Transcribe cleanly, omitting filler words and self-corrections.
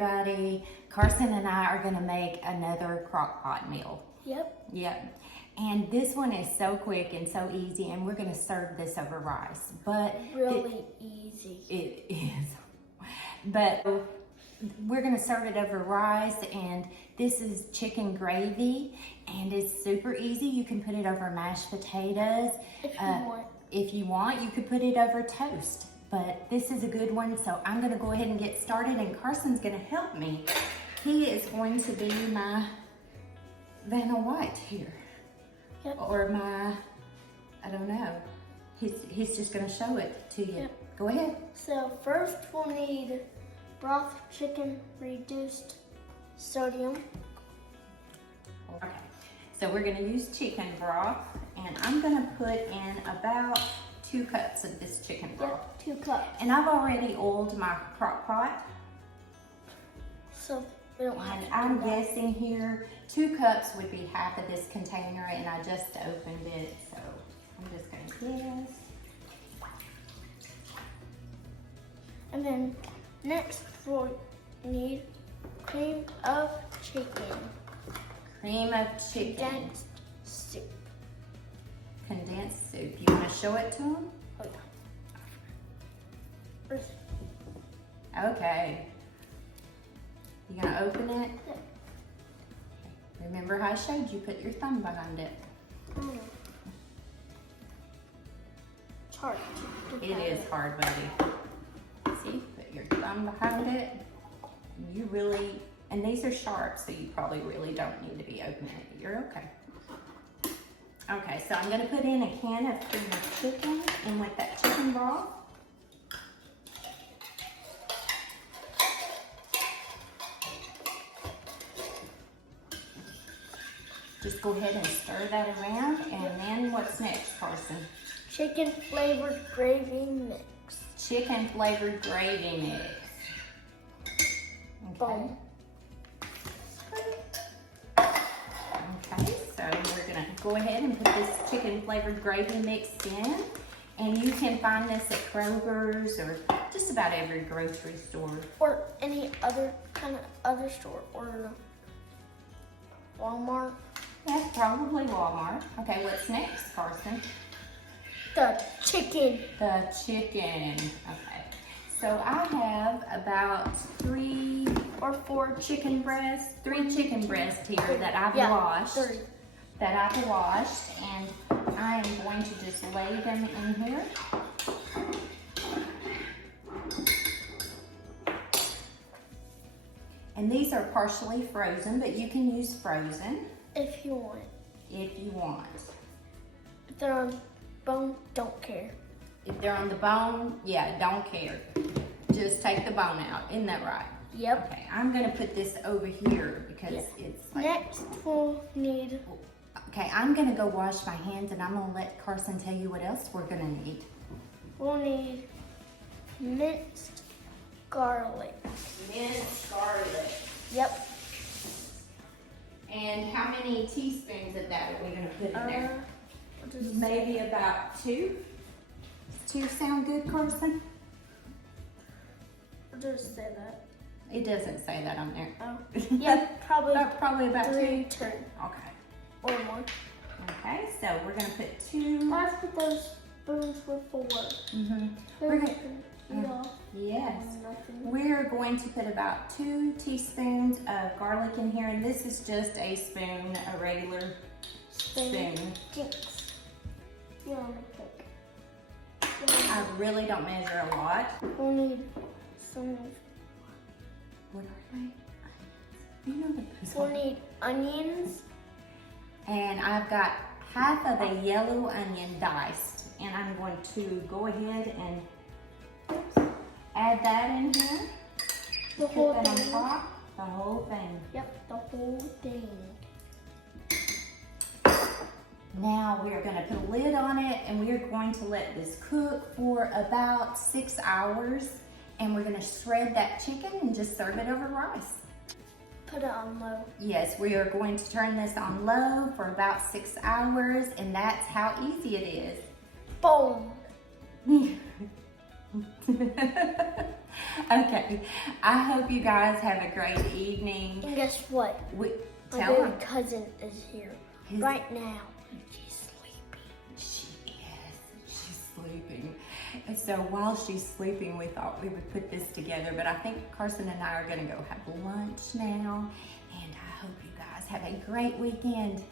everybody. Carson and I are gonna make another Crockpot meal. Yep. And this one is so quick and so easy, and we're gonna serve this over rice. But Really easy. it is. But we're gonna serve it over rice, and this is chicken gravy, and it's super easy. You can put it over mashed potatoes. If you want. If you want, you could put it over toast. But this is a good one, so I'm gonna go ahead and get started, and Carson's gonna help me. He is going to be my Vanna White here. Yep. Or my, I don't know. He's just gonna show it to you. Yep. Go ahead. So first we'll need broth chicken reduced sodium. Okay, so we're gonna use chicken broth, and I'm gonna put in about 2 cups of this chicken broth. Yep, 2 cups. And I've already oiled my crock pot. So we don't have And to I'm do that. guessing here 2 cups would be half of this container, and I just opened it, so I'm just gonna guess. And then next we'll need cream of chicken. Cream of chicken. Condensed soup. Condensed soup. You wanna show it to them? Oh yeah. Okay. You gonna open it? Yeah. Remember how I showed you, put your thumb behind it. It's hard. It is hard, buddy. See, put your thumb behind it. You really, and these are sharp, so you probably really don't need to be opening it. You're okay. Okay, so I'm gonna put in a can of cream of chicken, and with that chicken broth, just go ahead and stir that around, and then what's next, Carson? Chicken flavored gravy mix. Chicken flavored gravy mix. Okay. Boom. Okay, so we're gonna go ahead and put this chicken flavored gravy mix in, and you can find this at Kroger's or just about every grocery store. Or any other kind of other store, or Walmart. Yeah, probably Walmart. Okay, what's next, Carson? The chicken. The chicken. Okay, so I have about 3 or 4 chicken breasts, 3 chicken breasts here that I've washed. 3. That I've washed, and I am going to just lay them in here. And these are partially frozen, but you can use frozen If you want. if you want. If they're on bone, don't care. If they're on the bone, yeah, don't care. Just take the bone out. Isn't that right? Yep. Okay, I'm gonna put this over here because Yeah. it's like... Next we'll need Okay, I'm gonna go wash my hands, and I'm gonna let Carson tell you what else we're gonna need. minced garlic. Minced garlic. Yep. And how many teaspoons of that are we gonna put in there? Just Maybe about 2. Does 2 sound good, Carson? just say that. It doesn't say that on there. Oh. Yeah, probably Probably about 3 2. turn Okay. or more. Okay, so we're gonna put 2. Last but those spoons were for work. We're gonna, Eat off. yes. Nothing. We're going to put about 2 teaspoons of garlic in here, and this is just a spoon, a regular spoon. Jinx. You want to pick. I really don't measure a lot. We'll need some. What are they? You know the We'll need onions. And I've got half of a yellow onion diced, and I'm going to go ahead and add that in here. The Put whole that on thing. top, the whole thing. Yep, the whole thing. Now we're going to put a lid on it, and we're going to let this cook for about 6 hours, and we're going to shred that chicken and just serve it over rice. Put it on low. Yes, we are going to turn this on low for about 6 hours, and that's how easy it is. Boom. Okay, I hope you guys have a great evening. And guess what? My Tell baby them. cousin is here right now. She's sleeping. She is. She's sleeping. And so while she's sleeping, we thought we would put this together, but I think Carson and I are gonna go have lunch now. And I hope you guys have a great weekend.